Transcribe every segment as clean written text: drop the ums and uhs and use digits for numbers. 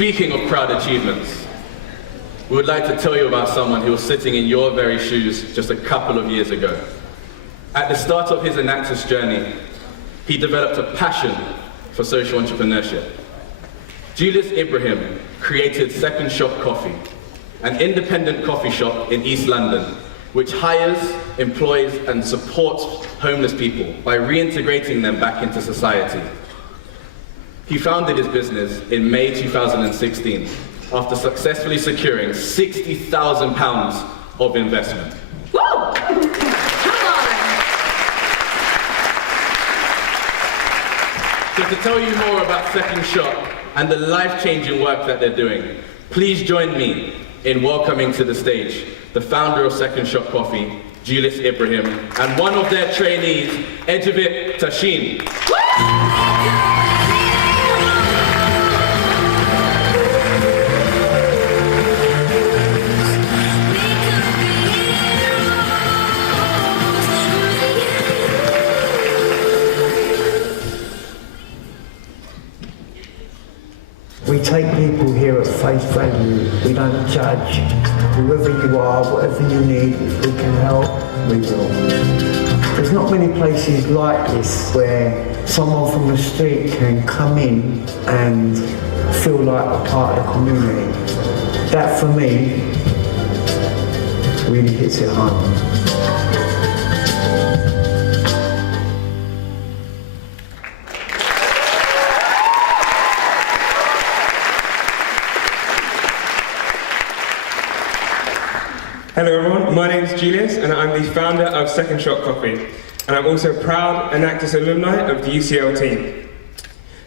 Speaking of proud achievements, we would like to tell you about someone who was sitting in your very shoes just a couple of years ago. At the start of his Enactus journey, he developed a passion for social entrepreneurship. Julius Ibrahim created Second Shop Coffee, an independent coffee shop in East London, which hires, employs, and supports homeless people by reintegrating them back into society. He founded his business in May 2016 after successfully securing £60,000 of investment. Woo! Come on! So to tell you more about Second Shop and the life-changing work that they're doing, please join me in welcoming to the stage the founder of Second Shop Coffee, Julius Ibrahim, and one of their trainees, Ejibit Tashin. We take people here at face value. We don't judge. Whoever you are, whatever you need, if we can help, we will. There's not many places like this where someone from the street can come in and feel like a part of the community. That for me really hits it home. Hello everyone, my name is Julius and I'm the founder of Second Shop Coffee, and I'm also a proud Enactus alumni of the UCL team.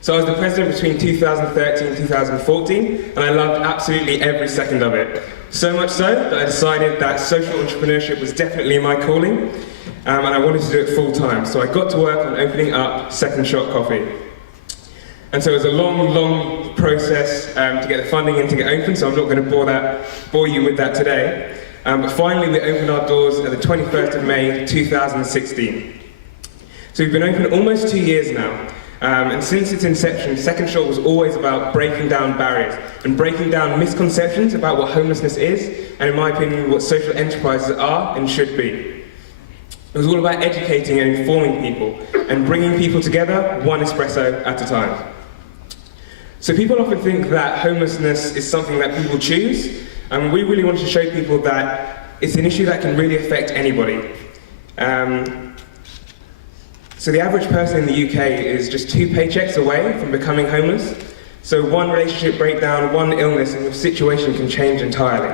So I was the president between 2013 and 2014 and I loved absolutely every second of it. So much so that I decided that social entrepreneurship was definitely my calling and I wanted to do it full time. So I got to work on opening up Second Shop Coffee. And so it was a long process to get the funding in to get open, so I'm not going to bore you with that today. But finally we opened our doors at the 21st of May 2016. So we've been open almost 2 years now, and since its inception, Second Shop was always about breaking down barriers and breaking down misconceptions about what homelessness is, and in my opinion, what social enterprises are and should be. It was all about educating and informing people, and bringing people together, one espresso at a time. So people often think that homelessness is something that people choose, and we really want to show people that it's an issue that can really affect anybody. So the average person in the UK is just 2 paychecks away from becoming homeless. So one relationship breakdown, one illness, and your situation can change entirely.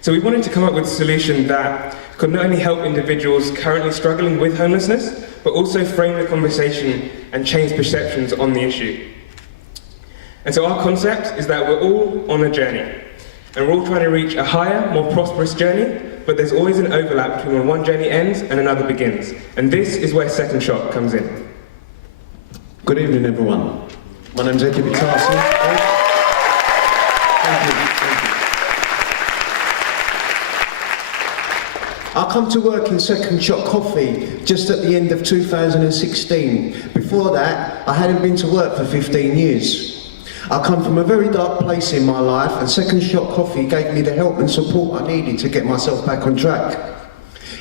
So we wanted to come up with a solution that could not only help individuals currently struggling with homelessness, but also frame the conversation and change perceptions on the issue. And so our concept is that we're all on a journey. And we're all trying to reach a higher, more prosperous journey, but there's always an overlap between when one journey ends and another begins. And this is where Second Shop comes in. Good evening, everyone. My name's Enactus. Thank you. I come to work in Second Shop Coffee just at the end of 2016. Before that, I hadn't been to work for 15 years. I come from a very dark place in my life, and Second Shop Coffee gave me the help and support I needed to get myself back on track.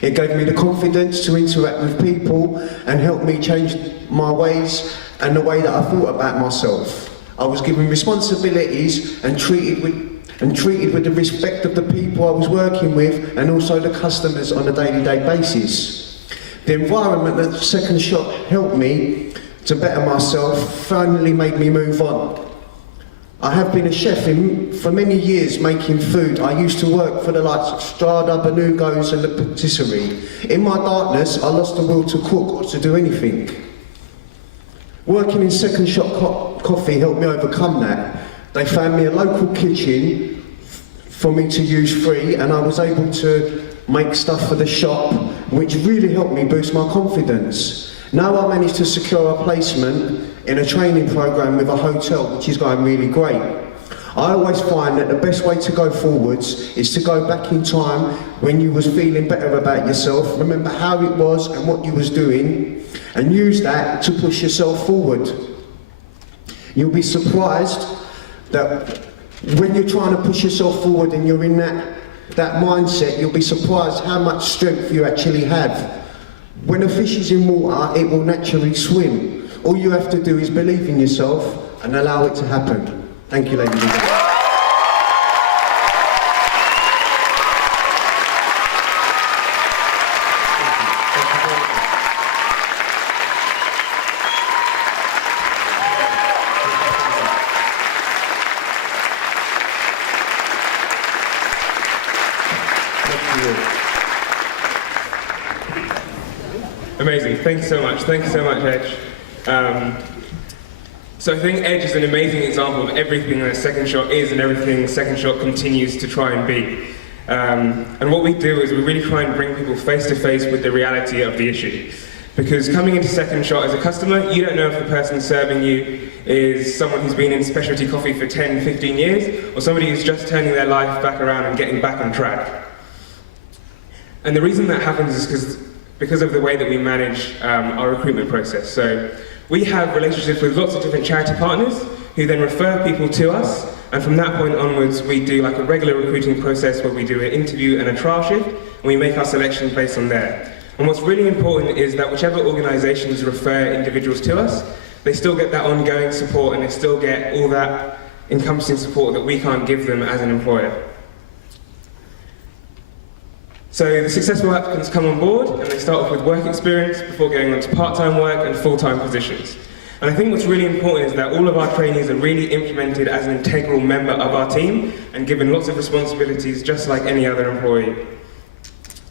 It gave me the confidence to interact with people and help me change my ways and the way that I thought about myself. I was given responsibilities and treated with the respect of the people I was working with, and also the customers on a day-to-day basis. The environment that Second Shop helped me to better myself finally made me move on. I have been a chef for many years making food. I used to work for the likes of Strada, Benugos and the patisserie. In my darkness, I lost the will to cook or to do anything. Working in Second Shop Coffee helped me overcome that. They found me a local kitchen for me to use free, and I was able to make stuff for the shop, which really helped me boost my confidence. Now I managed to secure a placement in a training program with a hotel, which is going really great. I always find that the best way to go forwards is to go back in time when you was feeling better about yourself, remember how it was and what you was doing, and use that to push yourself forward. You'll be surprised that when you're trying to push yourself forward and you're in that mindset, you'll be surprised how much strength you actually have. When a fish is in water, it will naturally swim. All you have to do is believe in yourself and allow it to happen. Thank you, ladies and gentlemen. Amazing. Thank you so much. Thank you so much, Edge. So I think Edge is an amazing example of everything that Second Shot is and everything Second Shot continues to try and be. And what we do is we really try and bring people face to face with the reality of the issue. Because coming into Second Shot as a customer, you don't know if the person serving you is someone who's been in specialty coffee for 10, 15 years, or somebody who's just turning their life back around and getting back on track. And the reason that happens is because of the way that we manage our recruitment process. So we have relationships with lots of different charity partners who then refer people to us, and from that point onwards we do like a regular recruiting process where we do an interview and a trial shift, and we make our selection based on there. And what's really important is that whichever organisations refer individuals to us, they still get that ongoing support and they still get all that encompassing support that we can't give them as an employer. So the successful applicants come on board and they start off with work experience before going on to part-time work and full-time positions. And I think what's really important is that all of our trainees are really implemented as an integral member of our team and given lots of responsibilities just like any other employee.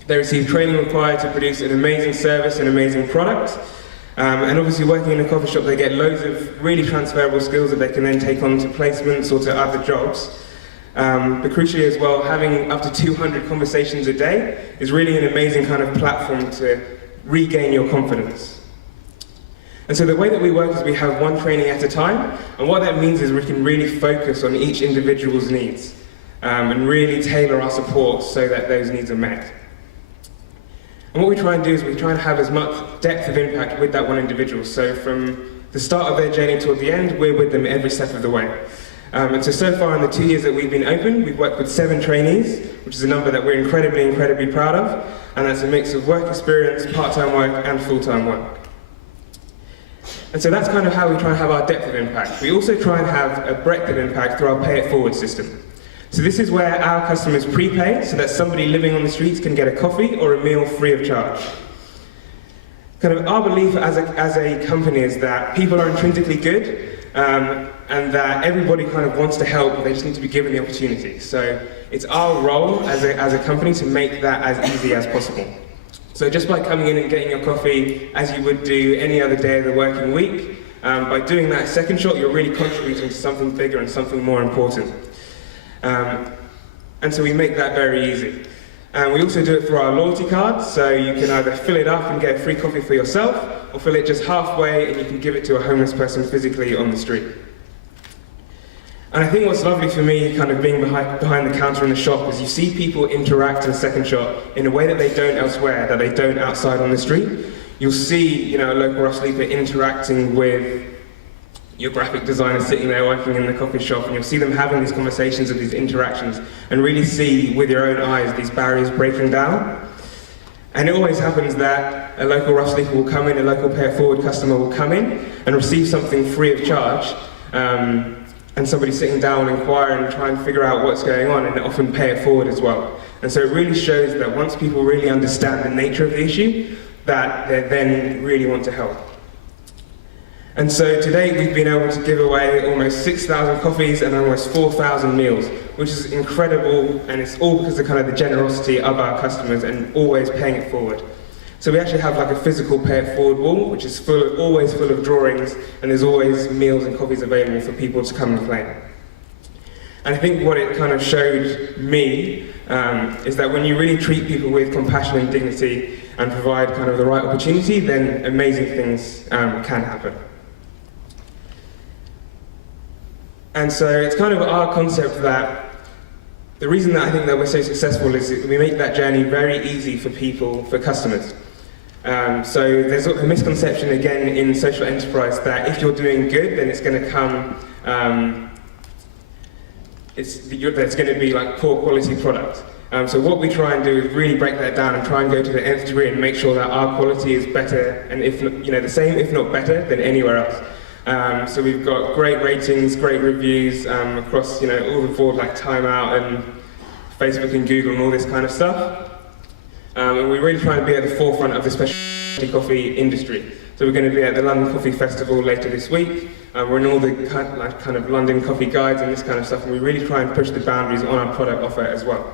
They receive training required to produce an amazing service and amazing product. And obviously working in a coffee shop they get loads of really transferable skills that they can then take on to placements or to other jobs. But crucially as well, having up to 200 conversations a day is really an amazing kind of platform to regain your confidence. And so the way that we work is we have one training at a time, and what that means is we can really focus on each individual's needs and really tailor our support so that those needs are met. And what we try and do is we try and have as much depth of impact with that one individual. So from the start of their journey toward the end, we're with them every step of the way. And so far in the 2 years that we've been open, we've worked with 7 trainees, which is a number that we're incredibly proud of, and that's a mix of work experience, part-time work, and full-time work. And so that's kind of how we try and have our depth of impact. We also try and have a breadth of impact through our pay it forward system. So this is where our customers prepay so that somebody living on the streets can get a coffee or a meal free of charge. Kind of our belief as a company is that people are intrinsically good, and that everybody kind of wants to help, they just need to be given the opportunity. So it's our role as a company to make that as easy as possible. So just by coming in and getting your coffee as you would do any other day of the working week, by doing that second shot, you're really contributing to something bigger and something more important. And so we make that very easy. And we also do it through our loyalty card, so you can either fill it up and get a free coffee for yourself, or fill it just halfway and you can give it to a homeless person physically on the street. And I think what's lovely for me, kind of being behind the counter in the shop, is you see people interact in Second Shot in a way that they don't elsewhere, that they don't outside on the street. You'll see, a local rough sleeper interacting with your graphic designer sitting there working in the coffee shop, and you'll see them having these conversations and these interactions, and really see with your own eyes these barriers breaking down. And it always happens that a local rough sleeper will come in, a local pay it forward customer will come in and receive something free of charge, and somebody sitting down and inquire and try and figure out what's going on, and often pay it forward as well. And so it really shows that once people really understand the nature of the issue, that they then really want to help. And so today we've been able to give away almost 6,000 coffees and almost 4,000 meals, which is incredible, and it's all because of kind of the generosity of our customers and always paying it forward. So we actually have like a physical pay it forward wall, which is always full of drawings, and there's always meals and coffees available for people to come and claim. And I think what it kind of showed me is that when you really treat people with compassion and dignity and provide kind of the right opportunity, then amazing things can happen. And so it's kind of our concept that the reason that I think that we're so successful is that we make that journey very easy for people, for customers. So there's a misconception again in social enterprise that if you're doing good, then it's going to come there's going to be like poor quality product. So what we try and do is really break that down and try and go to the nth degree and make sure that our quality is better, and if not, the same, if not better, than anywhere else. So we've got great ratings, great reviews across all the board like Time Out and Facebook and Google and all this kind of stuff. And we really try and be at the forefront of the specialty coffee industry. So we're going to be at the London Coffee Festival later this week. We're in all the kind of London coffee guides and this kind of stuff, and we really try and push the boundaries on our product offer as well.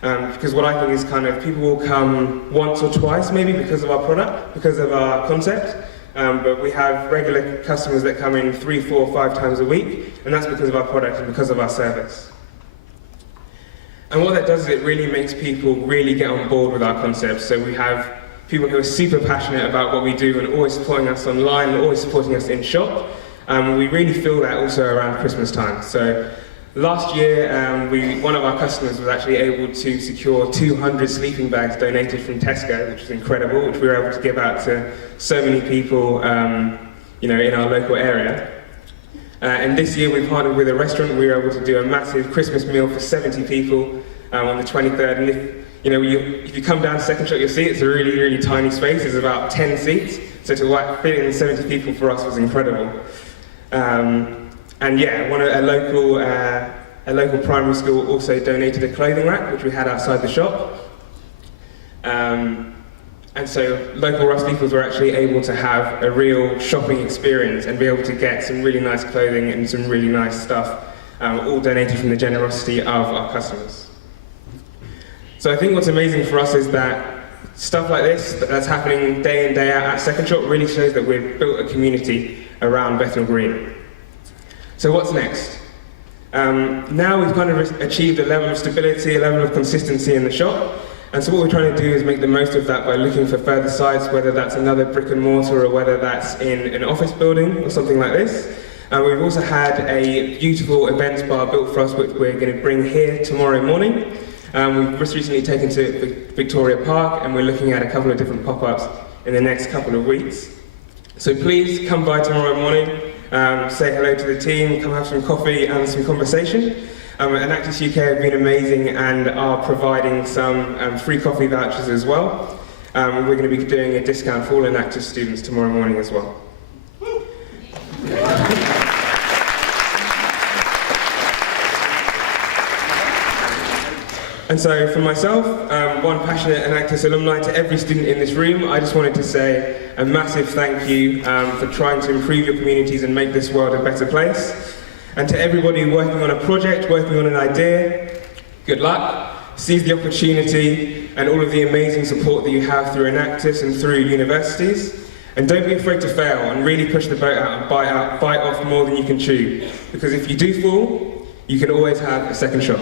Because what I think is people will come once or twice maybe because of our product, because of our concept, but we have regular customers that come in 3, 4, 5 times a week, and that's because of our product and because of our service. And what that does is it really makes people really get on board with our concept. So we have people who are super passionate about what we do and always supporting us online and always supporting us in shop. We really feel that also around Christmas time. So last year, one of our customers was actually able to secure 200 sleeping bags donated from Tesco, which is incredible, which we were able to give out to so many people in our local area. And this year we partnered with a restaurant. We were able to do a massive Christmas meal for 70 people on the 23rd. And if you come down to Second Shot, you'll see it's a really, really tiny space. It's about 10 seats. So to fit in 70 people for us was incredible. And yeah, a local primary school also donated a clothing rack, which we had outside the shop. And so local Rust peoples were actually able to have a real shopping experience and be able to get some really nice clothing and some really nice stuff, all donated from the generosity of our customers. So I think what's amazing for us is that stuff like this, that's happening day in, day out at Second Shot, really shows that we've built a community around Bethnal Green. So what's next? Now we've kind of achieved a level of stability, a level of consistency in the shop. And so what we're trying to do is make the most of that by looking for further sites, whether that's another brick and mortar or whether that's in an office building or something like this. We've also had a beautiful events bar built for us, which we're going to bring here tomorrow morning. We've just recently taken to Victoria Park, and we're looking at a couple of different pop-ups in the next couple of weeks. So please come by tomorrow morning, say hello to the team, come have some coffee and some conversation. Enactus UK have been amazing and are providing some free coffee vouchers as well. We're going to be doing a discount for all Enactus students tomorrow morning as well. And so for myself, one passionate Enactus alumni, to every student in this room, I just wanted to say a massive thank you for trying to improve your communities and make this world a better place. And to everybody working on a project, working on an idea, good luck, seize the opportunity and all of the amazing support that you have through Enactus and through universities. And don't be afraid to fail and really push the boat out and bite off more than you can chew. Because if you do fall, you can always have a second shot.